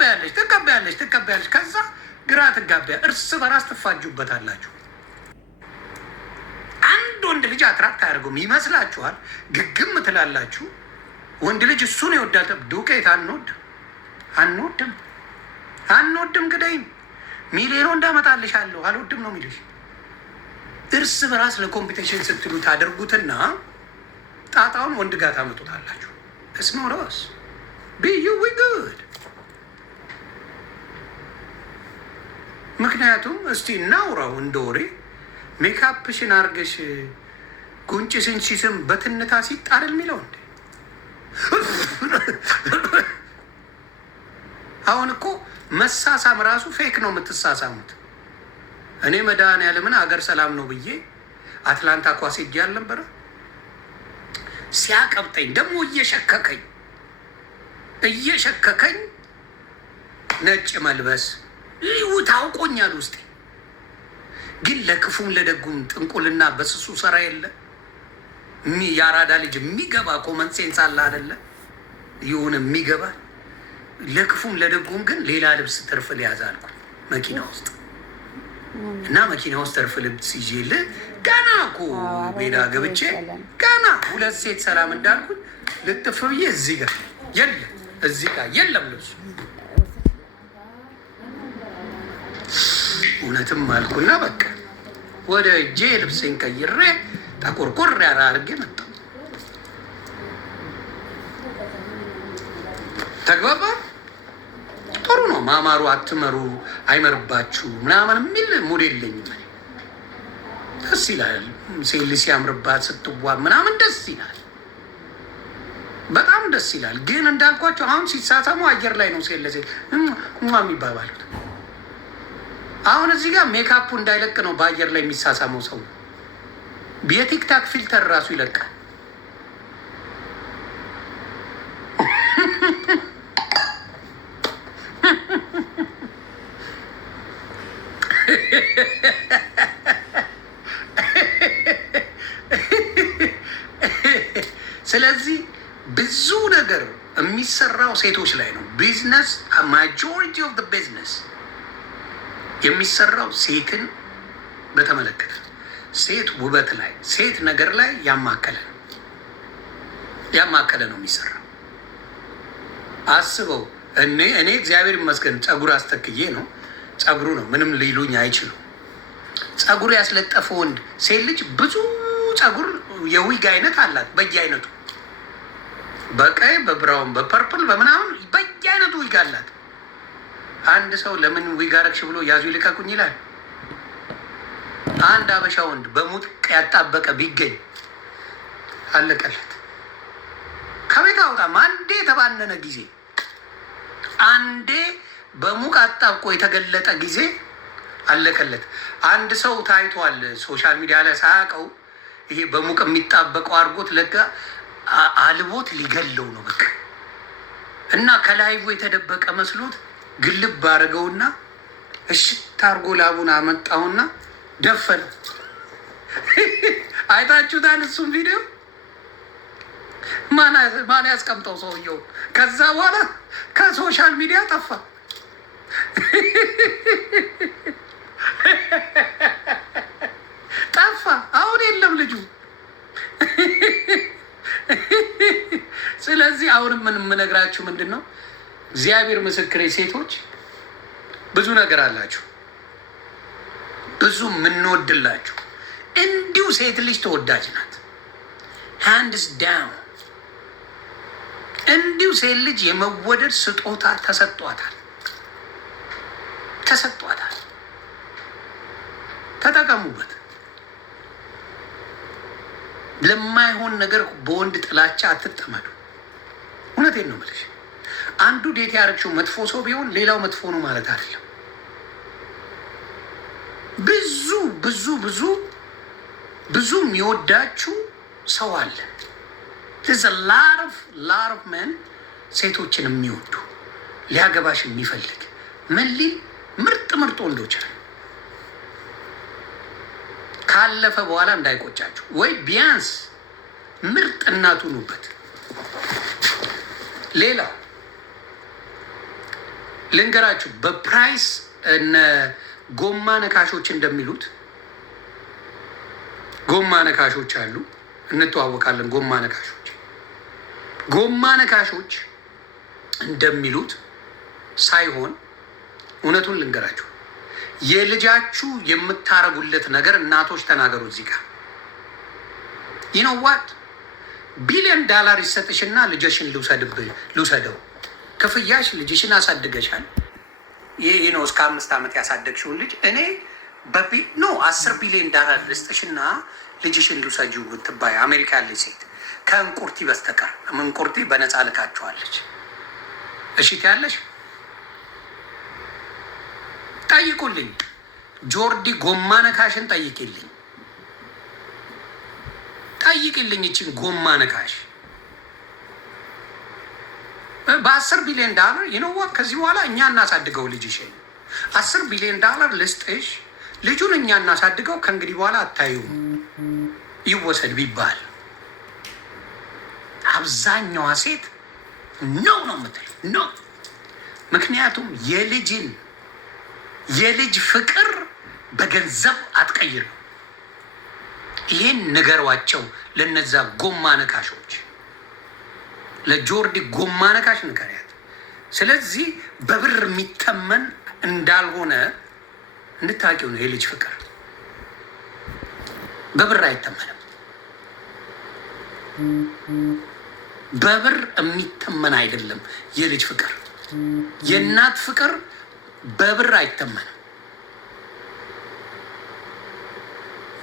ትቀበያለሽ። ከዛ ግራ ትጋቢያ፣ እርስ በራስ ትፋጁበታላችሁ። አንድ ወንድ ልጅ አትራክት አያደርገውም ይመስላችኋል? ግግም ትላላችሁ። ወንድ ልጅ እሱን ይወዳል። ዱቄት አንወድም ግደይም ሚሊዮን እንዳመጣልሻለሁ አልወድም ነው የሚልሽ። እርስ በራስ ለኮምፒቴሽን ስትሉ ታደርጉትና ጣጣውን ወንድ ጋር ታመጡታላችሁ። እስኖሮስ ቢዩ ጉድ። ምክንያቱም እስቲ እናውራው እንደ ወሬ ሜካፕሽን አርገሽ ጉንጭሽን ሲስም በትንታ ሲጣል የሚለው እንዴ? አሁን እኮ መሳሳም ራሱ ፌክ ነው የምትሳሳሙት። እኔ መድኃኒዓለምን አገር ሰላም ነው ብዬ አትላንታ ኳስ ሄጄ አልነበረ? ሲያቀብጠኝ ደግሞ እየሸከከኝ ነጭ መልበስ ታውቆኛል ውስጤ። ግን ለክፉም ለደጉም ጥንቁልና በስሱ ሰራ የለ የአራዳ ልጅ የሚገባ ኮመን ሴንስ አለ አደለ? ይሁን የሚገባ ለክፉም ለደጉም ግን ሌላ ልብስ ትርፍ ሊያዝ አልኩ መኪና ውስጥ እና መኪና ውስጥ ትርፍ ልብስ ይዤል ገና እኮ ሜዳ ገብቼ ገና ሁለት ሴት ሰላም እንዳልኩኝ ልጥፍ ብዬ እዚህ ጋር የለም ልብሱ። እውነትም አልኩና በቃ ወደ እጄ ልብሴን ቀይሬ ተቆርቆር ያራ አድርጌ መጣሁ። ተግባባ። ጥሩ ነው ማማሩ፣ አትመሩ፣ አይመርባችሁ ምናምን የሚል ሙድ የለኝም። ደስ ይላል ሴል ሲያምርባት ስትዋ ምናምን ደስ ይላል፣ በጣም ደስ ይላል። ግን እንዳልኳቸው አሁን ሲሳሳሙ አየር ላይ ነው ሴል ለሴል የሚባባሉት። አሁን እዚህ ጋር ሜካፑ እንዳይለቅ ነው በአየር ላይ የሚሳሳመው ሰው። የቲክታክ ፊልተር ራሱ ይለቃል። ስለዚህ ብዙ ነገር የሚሰራው ሴቶች ላይ ነው። ቢዝነስ ማጆሪቲ ኦፍ ዘ ቢዝነስ የሚሰራው ሴትን በተመለከተ ሴት ውበት ላይ ሴት ነገር ላይ ያማከለ ነው የሚሰራው። አስበው እኔ እግዚአብሔር ይመስገን ጸጉር አስተክዬ ነው። ጸጉሩ ነው ምንም ሊሉኝ አይችሉም። ጸጉር ያስለጠፈ ወንድ ሴት ልጅ ብዙ ጸጉር የዊግ አይነት አላት በየአይነቱ፣ በቀይ በብራውን በፐርፕል በምናምን በየአይነቱ ዊግ አላት። አንድ ሰው ለምን ዊግ አረግሽ ብሎ ያዙ ይልቀቁኝ ይላል? አንድ አበሻ ወንድ በሙቅ ያጣበቀ ቢገኝ አለቀለት። ከቤት አውጣም። አንዴ የተባነነ ጊዜ፣ አንዴ በሙቅ አጣብቆ የተገለጠ ጊዜ አለቀለት። አንድ ሰው ታይቷል ሶሻል ሚዲያ ላይ ሳያውቀው፣ ይሄ በሙቅ የሚጣበቀው አድርጎት ለጋ አልቦት ሊገለው ነው በቃ። እና ከላይቡ የተደበቀ መስሎት ግልብ አድርገውና እሽት አድርጎ ላቡን አመጣውና ደፈን። አይታችሁታል? እሱም ቪዲዮ ማን ያስቀምጠው ሰውየው? ከዛ በኋላ ከሶሻል ሚዲያ ጠፋ። አሁን የለም ልጁ። ስለዚህ አሁን የምነግራችሁ ምንድን ነው? እግዚአብሔር ምስክሬ፣ ሴቶች ብዙ ነገር አላችሁ፣ ብዙ የምንወድላችሁ። እንዲሁ ሴት ልጅ ተወዳጅ ናት፣ ሃንድስ ዳውን። እንዲሁ ሴት ልጅ የመወደድ ስጦታ ተሰጧታል። ተጠቀሙበት። ለማይሆን ነገር በወንድ ጥላቻ አትጠመዱ። እውነቴን ነው የምልሽ። አንዱ ዴት ያደረግሽው መጥፎ ሰው ቢሆን ሌላው መጥፎ ነው ማለት አይደለም። ብዙ ብዙ ብዙ ብዙ የሚወዳችሁ ሰው አለ። ላርፍ መን ሴቶችን የሚወዱ ሊያገባሽ የሚፈልግ ምን ሊል ምርጥ ወንዶች ነው። ካለፈ በኋላ እንዳይቆጫችሁ፣ ወይ ቢያንስ ምርጥ እናቱ ኑበት። ሌላው ልንገራችሁ በፕራይስ እነ ጎማ ነካሾች እንደሚሉት ጎማ ነካሾች አሉ፣ እንተዋወቃለን። ጎማ ነካሾች እንደሚሉት ሳይሆን እውነቱን ልንገራችሁ፣ የልጃችሁ የምታረጉለት ነገር እናቶች ተናገሩ። እዚህ ጋር ይነዋት $1 ቢሊዮን ይሰጥሽና ልጅሽን ልውሰደው። ክፍያሽ ልጅሽን አሳድገሻል። ይህ ነው እስከ 5 ዓመት ያሳደግሽውን ልጅ እኔ $10 ቢሊዮን ልስጥሽና ልጅሽን ልውሰጂው ብትባይ አሜሪካ ያለች ሴት ከእንቁርቲ በስተቀር እንቁርቲ በነፃ ልካችኋለች። እሺ ትያለሽ? ጠይቁልኝ። ጆርዲ ጎማ ነካሽን ጠይቂልኝ። ይችን ጎማ ነካሽ $10 ቢሊዮን ይነዋት። ከዚህ በኋላ እኛ እናሳድገው ልጅሽን። $10 ቢሊዮን ልስጥሽ፣ ልጁን እኛ እናሳድገው። ከእንግዲህ በኋላ አታዩም ይወሰድ ቢባል አብዛኛዋ ሴት ነው የምትለው ነው። ምክንያቱም የልጅ ፍቅር በገንዘብ አትቀይርም። ይህን ንገሯቸው ለነዛ ጎማ ነካሾች፣ ለጆርዲ ጎማ ነካሽ ንገሪያት። ስለዚህ በብር የሚተመን እንዳልሆነ እንድታቂው ነው። የልጅ ፍቅር በብር አይተመንም። በብር የሚተመን አይደለም የልጅ ፍቅር። የእናት ፍቅር በብር አይተመንም።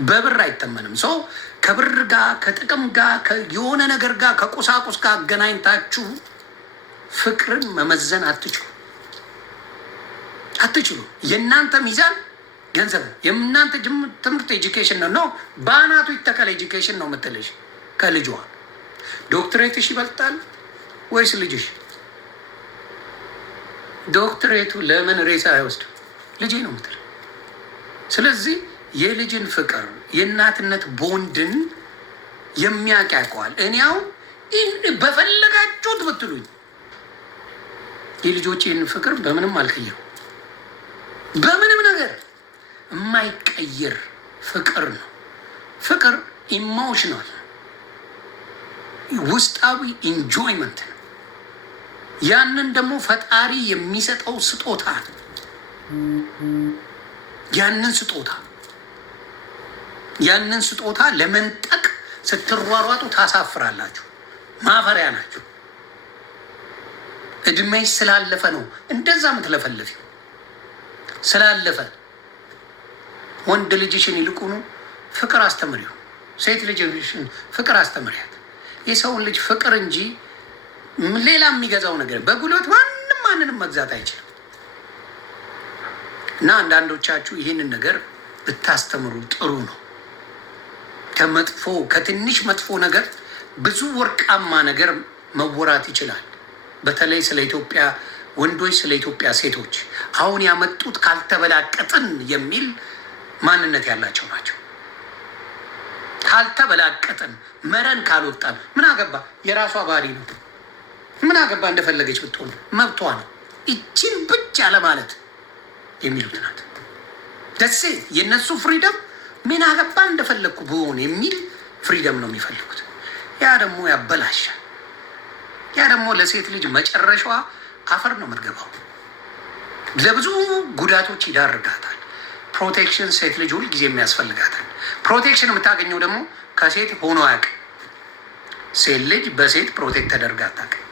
በብር አይተመንም። ሰው ከብር ጋር ከጥቅም ጋር የሆነ ነገር ጋር ከቁሳቁስ ጋር አገናኝታችሁ ፍቅርን መመዘን አትችሉ። የእናንተ ሚዛን ገንዘብ፣ የእናንተ ትምህርት ኤጁኬሽን ነው። በአናቱ ይተከል ኤጁኬሽን ነው የምትልሽ ከልጇ። ዶክትሬትሽ ይበልጣል ወይስ ልጅሽ? ዶክትሬቱ ለምን ሬሳ አይወስድም? ልጄ ነው የምትል። ስለዚህ የልጅን ፍቅር የእናትነት ቦንድን የሚያውቅ ያውቀዋል። እኔ አሁን በፈለጋችሁት ብትሉኝ የልጆቼን ፍቅር በምንም አልቀይረው። በምንም ነገር የማይቀየር ፍቅር ነው። ፍቅር ኢሞሽናል ውስጣዊ ኢንጆይመንት ነው። ያንን ደግሞ ፈጣሪ የሚሰጠው ስጦታ ነው። ያንን ስጦታ ለመንጠቅ ስትሯሯጡ ታሳፍራላችሁ። ማፈሪያ ናችሁ። እድሜሽ ስላለፈ ነው እንደዛ ምትለፈልፊው። ስላለፈ ወንድ ልጅሽን ይልቁኑ ፍቅር አስተምሪው። ሴት ልጅሽን ፍቅር አስተምሪያት። የሰውን ልጅ ፍቅር እንጂ ሌላ የሚገዛው ነገር በጉልበት ማንንም መግዛት አይችልም። እና አንዳንዶቻችሁ ይህንን ነገር ብታስተምሩ ጥሩ ነው። ከትንሽ መጥፎ ነገር ብዙ ወርቃማ ነገር መወራት ይችላል። በተለይ ስለ ኢትዮጵያ ወንዶች፣ ስለ ኢትዮጵያ ሴቶች አሁን ያመጡት ካልተበላቀጥን የሚል ማንነት ያላቸው ናቸው። ካልተበላቀጥን መረን ካልወጣን ምን አገባ? የራሷ ባህሪ ነው። ምን አገባ? እንደፈለገች ብትሆን መብቷ ነው። ይችን ብቻ ለማለት የሚሉት ናት። ደሴ የእነሱ ፍሪደም ምን አገባ እንደፈለግኩ ብሆን የሚል ፍሪደም ነው የሚፈልጉት። ያ ደግሞ ያበላሻል። ያ ደግሞ ለሴት ልጅ መጨረሻዋ አፈር ነው የምትገባው። ለብዙ ጉዳቶች ይዳርጋታል። ፕሮቴክሽን ሴት ልጅ ሁል ጊዜ የሚያስፈልጋታል። ፕሮቴክሽን የምታገኘው ደግሞ ከሴት ሆኖ አያውቅም። ሴት ልጅ በሴት ፕሮቴክት ተደርጋ አታውቅም።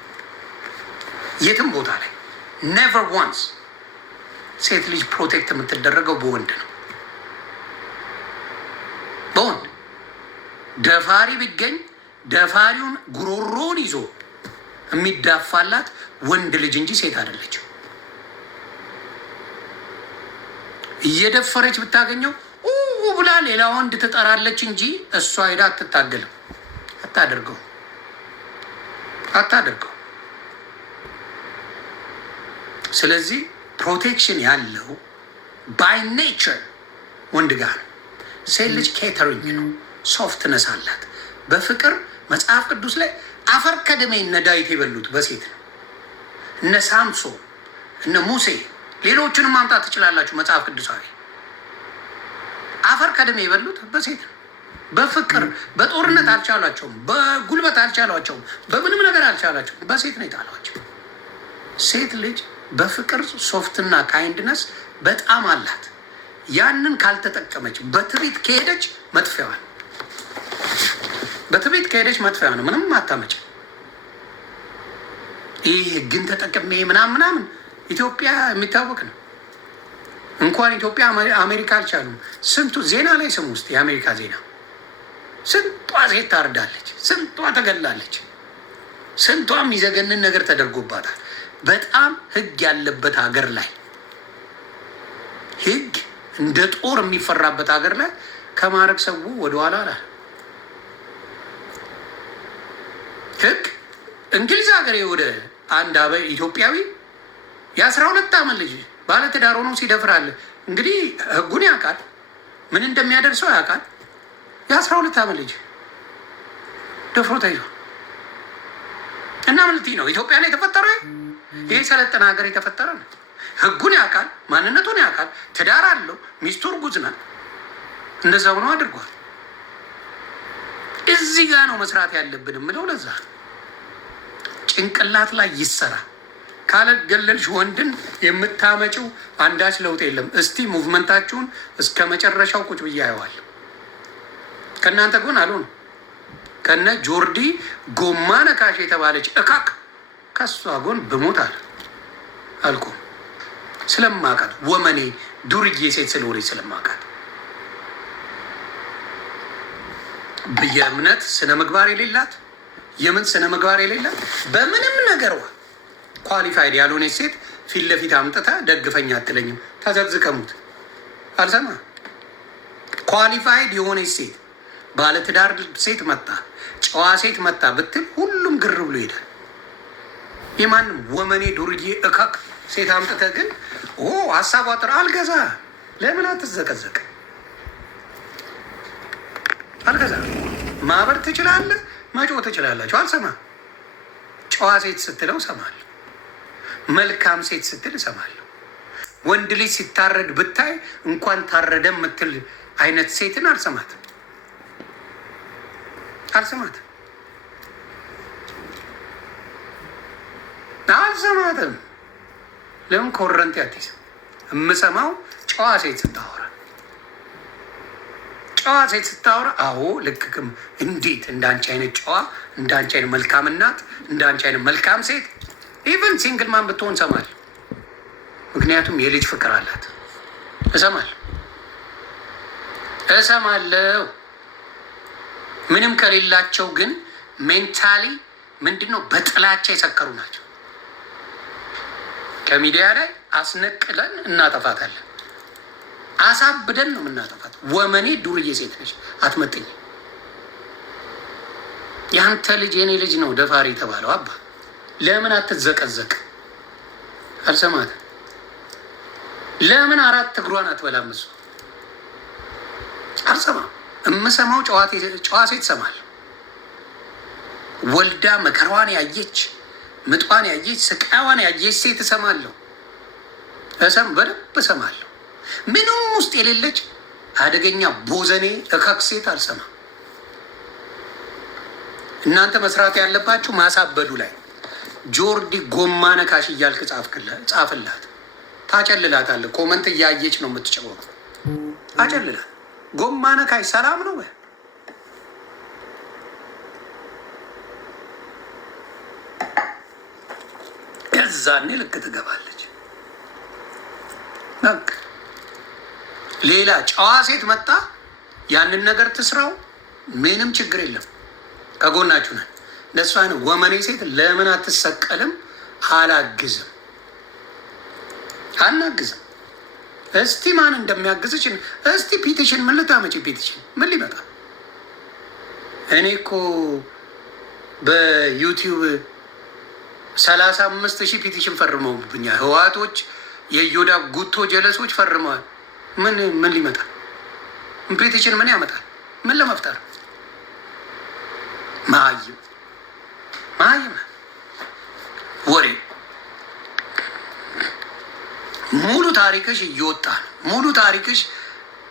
የትም ቦታ ላይ ኔቨር ዋንስ ሴት ልጅ ፕሮቴክት የምትደረገው በወንድ ነው። በወንድ ደፋሪ ቢገኝ ደፋሪውን ጉሮሮን ይዞ የሚዳፋላት ወንድ ልጅ እንጂ ሴት አይደለችው። እየደፈረች ብታገኘው ብላ ሌላ ወንድ ትጠራለች እንጂ እሷ ሄዳ አትታገልም። አታደርገው። ስለዚህ ፕሮቴክሽን ያለው ባይ ኔቸር ወንድ ጋር ነው። ሴት ልጅ ኬተሪንግ ነው፣ ሶፍትነስ አላት። በፍቅር መጽሐፍ ቅዱስ ላይ አፈር ከደሜ እነ ዳዊት የበሉት በሴት ነው። እነ ሳምሶን እነ ሙሴ ሌሎቹንም ማምጣት ትችላላችሁ። መጽሐፍ ቅዱሳዊ አፈር ከድሜ የበሉት በሴት በፍቅር በጦርነት አልቻሏቸውም፣ በጉልበት አልቻሏቸውም፣ በምንም ነገር አልቻሏቸውም። በሴት ነው የጣሏቸው። ሴት ልጅ በፍቅር ሶፍትና ካይንድነስ በጣም አላት። ያንን ካልተጠቀመች በትዕቢት ከሄደች መጥፊያዋን በትዕቢት ከሄደች መጥፊያ ነው። ምንም አታመጭ። ይህ ግን ተጠቅሜ ምናምን ኢትዮጵያ የሚታወቅ ነው። እንኳን ኢትዮጵያ አሜሪካ አልቻሉም። ስንቱ ዜና ላይ ስም ውስጥ የአሜሪካ ዜና ስንቷ ሴት ታርዳለች፣ ስንቷ ተገላለች፣ ስንቷ የሚዘገንን ነገር ተደርጎባታል። በጣም ህግ ያለበት ሀገር ላይ ህግ እንደ ጦር የሚፈራበት ሀገር ላይ ከማድረግ ሰው ወደኋላ አላል። ህግ እንግሊዝ ሀገር ወደ አንድ ኢትዮጵያዊ የ12 ዓመት ልጅ ባለትዳር ሆኖ ሲደፍራል። እንግዲህ ህጉን ያውቃል፣ ምን እንደሚያደርሰው ያውቃል። የ12 ዓመት ልጅ ደፍሮ ተይዟል። እና ምልቲ ነው ኢትዮጵያ ላይ የተፈጠረ ይህ ሰለጠነ ሀገር የተፈጠረ ነው። ህጉን ያውቃል፣ ማንነቱን ያውቃል፣ ትዳር አለው፣ ሚስቱ እርጉዝ ናት። እንደዛ ሆኖ አድርጓል። እዚህ ጋር ነው መስራት ያለብን የምለው። ለዛ ጭንቅላት ላይ ይሰራ። ካለገለልሽ ወንድን የምታመጪው አንዳች ለውጥ የለም። እስቲ ሙቭመንታችሁን እስከ መጨረሻው ቁጭ ብዬ አየዋለሁ። ከእናንተ ጎን አልሆነ። ከነ ጆርዲ ጎማ ነካሽ የተባለች እካክ ከሷ ጎን ብሞት አልቆም። ስለማውቃት ወመኔ ዱርዬ ሴት ስለሆነች ስለማውቃት የእምነት ስነ ምግባር የሌላት የምን ስነ ምግባር የሌላት በምንም ነገሯ ኳሊፋይድ ያልሆነች ሴት ፊት ለፊት አምጥታ ደግፈኛ አትለኝም። ተዘግዝቀሙት አልሰማ። ኳሊፋይድ የሆነች ሴት ባለትዳር ሴት መጣ፣ ጨዋ ሴት መጣ ብትል ሁሉም ግር ብሎ ይሄዳል። የማንም ወመኔ ዱርዬ እካክ ሴት አምጥተ ግን ሀሳቧ ጥራ አልገዛ። ለምን አትዘቀዘቅ? አልገዛ። ማበር ትችላለህ፣ መጮህ ትችላላችሁ። አልሰማ። ጨዋ ሴት ስትለው እሰማለሁ፣ መልካም ሴት ስትል እሰማለሁ። ወንድ ልጅ ሲታረድ ብታይ እንኳን ታረደ የምትል አይነት ሴትን አልሰማትም። ለምን ኮረንቲ አትይዝ? የምሰማው ጨዋ ሴት ስታወራ አዎ ልክክም። እንዴት እንዳንቺ አይነት ጨዋ፣ እንዳንቺ አይነት መልካም እናት፣ እንዳንቺ አይነት መልካም ሴት ኢቨን ሲንግል ማን ብትሆን እሰማለሁ። ምክንያቱም የልጅ ፍቅር አላት። እሰማለሁ። ምንም ከሌላቸው ግን ሜንታሊ ምንድን ነው በጥላቻ የሰከሩ ናቸው። ከሚዲያ ላይ አስነቅለን እናጠፋታለን። አሳብደን ነው የምናጠፋት። ወመኔ ዱርዬ ሴት ነች፣ አትመጥኝ። የአንተ ልጅ የኔ ልጅ ነው ደፋሪ የተባለው አባ ለምን አትዘቀዘቅ? አልሰማት። ለምን 4 እግሯን አትበላም? እሱ አልሰማም። የምሰማው ጨዋ ሴት እሰማለሁ። ወልዳ መከራዋን ያየች፣ ምጧን ያየች፣ ስቃዋን ያየች ሴት እሰማለሁ። በደንብ እሰማለሁ። ምንም ውስጥ የሌለች አደገኛ ቦዘኔ እካክ ሴት አልሰማም። እናንተ መስራት ያለባችሁ ማሳበዱ ላይ ጆርዲ ጎማ ነካሽ እያልክ ጻፍላት። ታጨልላታለህ። ኮመንት እያየች ነው የምትጨወቁ። አጨልላት። ጎማ ነካሽ ሰላም ነው። ከዛኔ ልክ ትገባለች። ሌላ ጨዋ ሴት መጣ ያንን ነገር ትስራው፣ ምንም ችግር የለም። ከጎናችሁ ነን። ለእሷ ነው ወመኔ ሴት ለምን አትሰቀልም? አላግዝም። እስቲ ማን እንደሚያግዝች እስቲ ፒቲሽን ምን ልታመጪ? ፒቲሽን ምን ሊመጣ? እኔ እኮ በዩቲዩብ 35,000 ፒቲሽን ፈርመውብኛል። ህዋቶች የዮዳ ጉቶ ጀለሶች ፈርመዋል። ምን ሊመጣ? ፒቲሽን ምን ያመጣል? ምን ለመፍጠር? ማይም ወሬ ሙሉ ታሪክሽ እየወጣ ነው። ሙሉ ታሪክሽ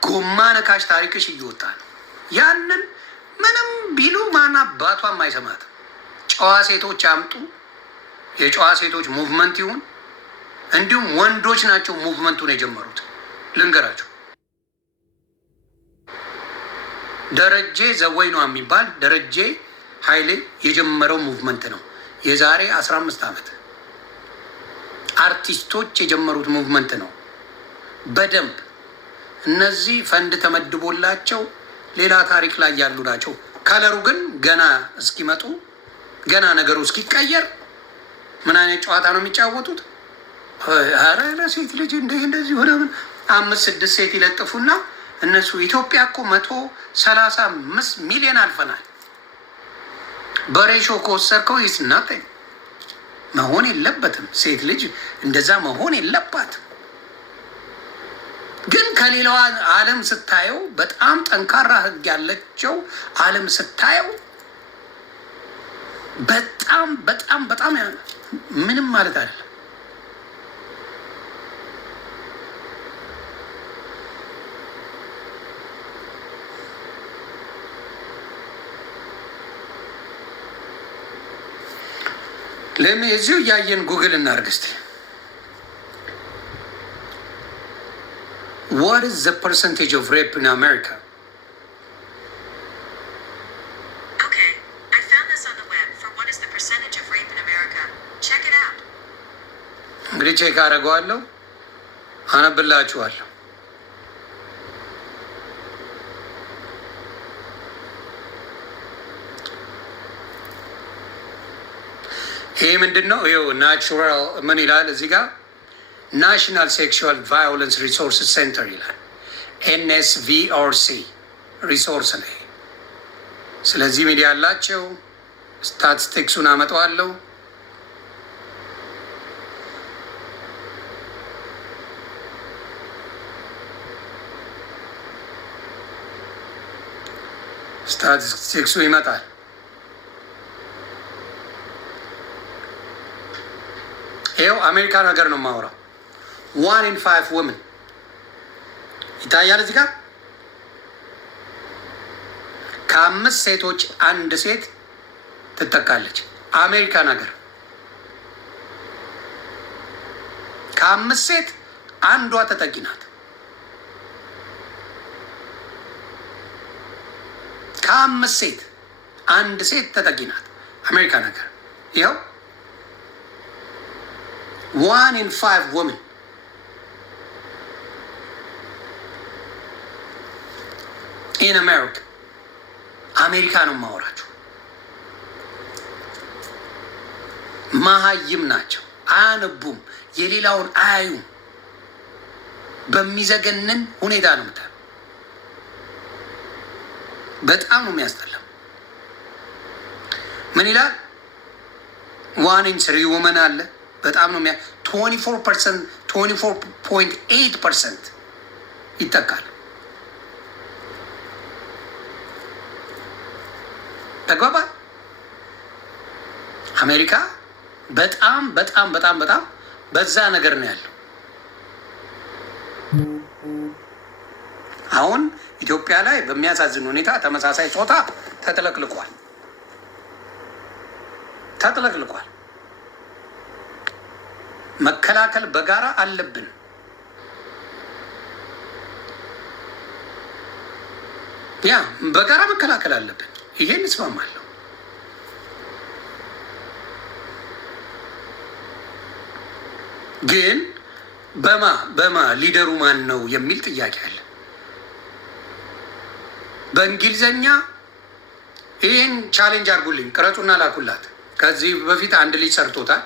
ጎማ ነካሽ ታሪክሽ እየወጣ ነው። ያንን ምንም ቢሉ ማን አባቷም አይሰማትም። ጨዋ ሴቶች አምጡ፣ የጨዋ ሴቶች ሙቭመንት ይሁን። እንዲሁም ወንዶች ናቸው ሙቭመንቱን የጀመሩት። ልንገራቸው፣ ደረጀ ዘወይኗ የሚባል ደረጀ ኃይሌ የጀመረው ሙቭመንት ነው። የዛሬ 15 ዓመት አርቲስቶች የጀመሩት ሙቭመንት ነው። በደንብ እነዚህ ፈንድ ተመድቦላቸው ሌላ ታሪክ ላይ ያሉ ናቸው። ከለሩ ግን ገና እስኪመጡ ገና ነገሩ እስኪቀየር ምን አይነት ጨዋታ ነው የሚጫወቱት? ኧረ ለሴት ልጅ እንደዚህ ሆነ ምን 5-6 ሴት ይለጥፉና እነሱ ኢትዮጵያ እኮ 135 ሚሊዮን አልፈናል። በሬሾ ከወሰድከው ይስናት መሆን የለበትም። ሴት ልጅ እንደዛ መሆን የለባትም። ግን ከሌላዋ ዓለም ስታየው በጣም ጠንካራ ሕግ ያለችው ዓለም ስታየው በጣም በጣም በጣም ምንም ማለት አይደለም። ለምን እዚሁ እያየን ጉግል እናድርግ እስቲ። What is the percentage of rape in America? Okay, I found this on the web for what is the percentage of rape in America. Check it out. እንግዲህ ቼክ አደርገዋለሁ፣ አነብላችኋለሁ። ይሄ ምንድን ነው? ይኸው ናቹራል ምን ይላል እዚህ ጋር ናሽናል ሴክሹዋል ቫዮለንስ ሪሶርስ ሴንተር ይላል። NSVRC ሪሶርስ ነው። ስለዚህ ሚዲያ ያላቸው ስታቲስቲክሱን አመጣዋለሁ። ስታቲስቲክሱ ይመጣል። ይኸው አሜሪካን ሀገር ነው የማወራው። 1 in 5 women ይታያል እዚህ ጋር። ከ5 ሴቶች 1 ሴት ትጠቃለች። አሜሪካን ሀገር ከ5 ሴት 1 ተጠቂ ናት። ከ5 ሴት 1 ሴት ተጠቂ ናት አሜሪካን ሀገር። ይኸው 1 in 5 women in America. አሜሪካ ነው የማወራቸው። መሀይም ናቸው፣ አያነቡም፣ የሌላውን አያዩም። በሚዘገንን ሁኔታ ነው ምታ በጣም ነው የሚያስጠላው። ምን ይላል? 1 in 3 women አለ። በጣም ነው 24% 24.8% ይጠቃል። ተግባባ። አሜሪካ በጣም በጣም በጣም በጣም በዛ ነገር ነው ያለው። አሁን ኢትዮጵያ ላይ በሚያሳዝን ሁኔታ ተመሳሳይ ጾታ ተጥለቅልቋል። መከላከል በጋራ አለብን። ያ በጋራ መከላከል አለብን። ይሄን እስማማለሁ። ግን በማ ሊደሩ ማን ነው የሚል ጥያቄ አለ። በእንግሊዘኛ ይህን ቻሌንጅ አድርጉልኝ፣ ቅረጹና ላኩላት። ከዚህ በፊት አንድ ልጅ ሰርቶታል።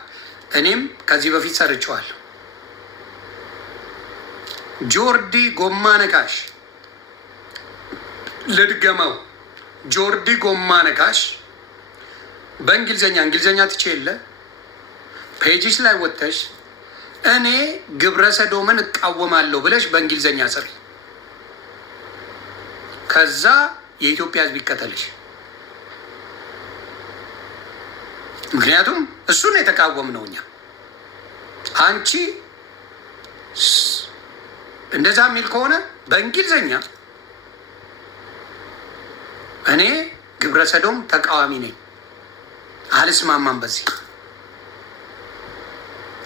እኔም ከዚህ በፊት ሰርቼዋለሁ። ጆርዲ ጎማ ነካሽ፣ ልድገመው። ጆርዲ ጎማ ነካሽ እንግሊዘኛ ትቼ የለ ፔጅስ ላይ ወጥተሽ እኔ ግብረ ሰዶምን እቃወማለሁ ብለሽ በእንግሊዘኛ ስሪ። ከዛ የኢትዮጵያ ሕዝብ ይከተልሽ። ምክንያቱም እሱን የተቃወም ነው እኛ። አንቺ እንደዛ የሚል ከሆነ በእንግሊዝኛ እኔ ግብረ ሰዶም ተቃዋሚ ነኝ፣ አልስማማም፣ በዚህ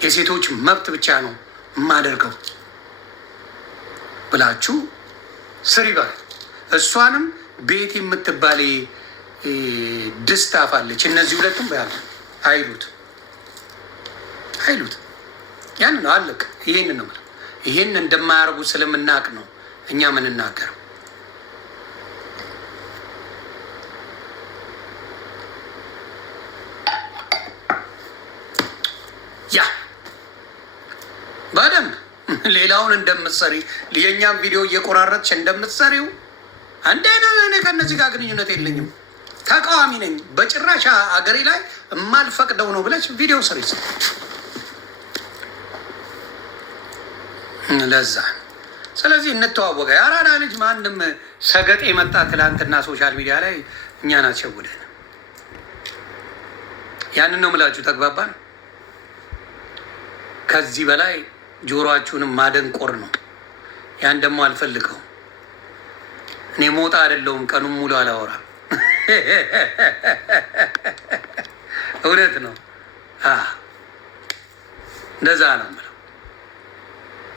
የሴቶች መብት ብቻ ነው የማደርገው ብላችሁ ስሪ በል። እሷንም ቤት የምትባል ድስት አፋለች። እነዚህ ሁለቱም በያለ አይሉት ያን ነው አለቅ። ይሄንን ነው ይሄን እንደማያደርጉ ስለምናቅ ነው እኛ ምንናገረው። ያ በደንብ ሌላውን እንደምትሰሪ የእኛም ቪዲዮ እየቆራረጥሽ እንደምትሰሪው አንዴ ነው። እኔ ከእነዚህ ጋር ግንኙነት የለኝም፣ ተቃዋሚ ነኝ፣ በጭራሽ አገሬ ላይ የማልፈቅደው ነው ብለሽ ቪዲዮ ስሪ። ለዛ ስለዚህ እንተዋወቀ። የአራዳ ልጅ ማንም ሰገጤ መጣ ትላንትና ሶሻል ሚዲያ ላይ እኛን አትሸውደን። ያንን ነው ምላችሁ። ተግባባን? ከዚህ በላይ ጆሮአችሁንም ማደንቆር ነው። ያን ደግሞ አልፈልገው። እኔ ሞጣ አይደለሁም፣ ቀኑን ሙሉ አላወራም። እውነት ነው። እንደዛ ነው።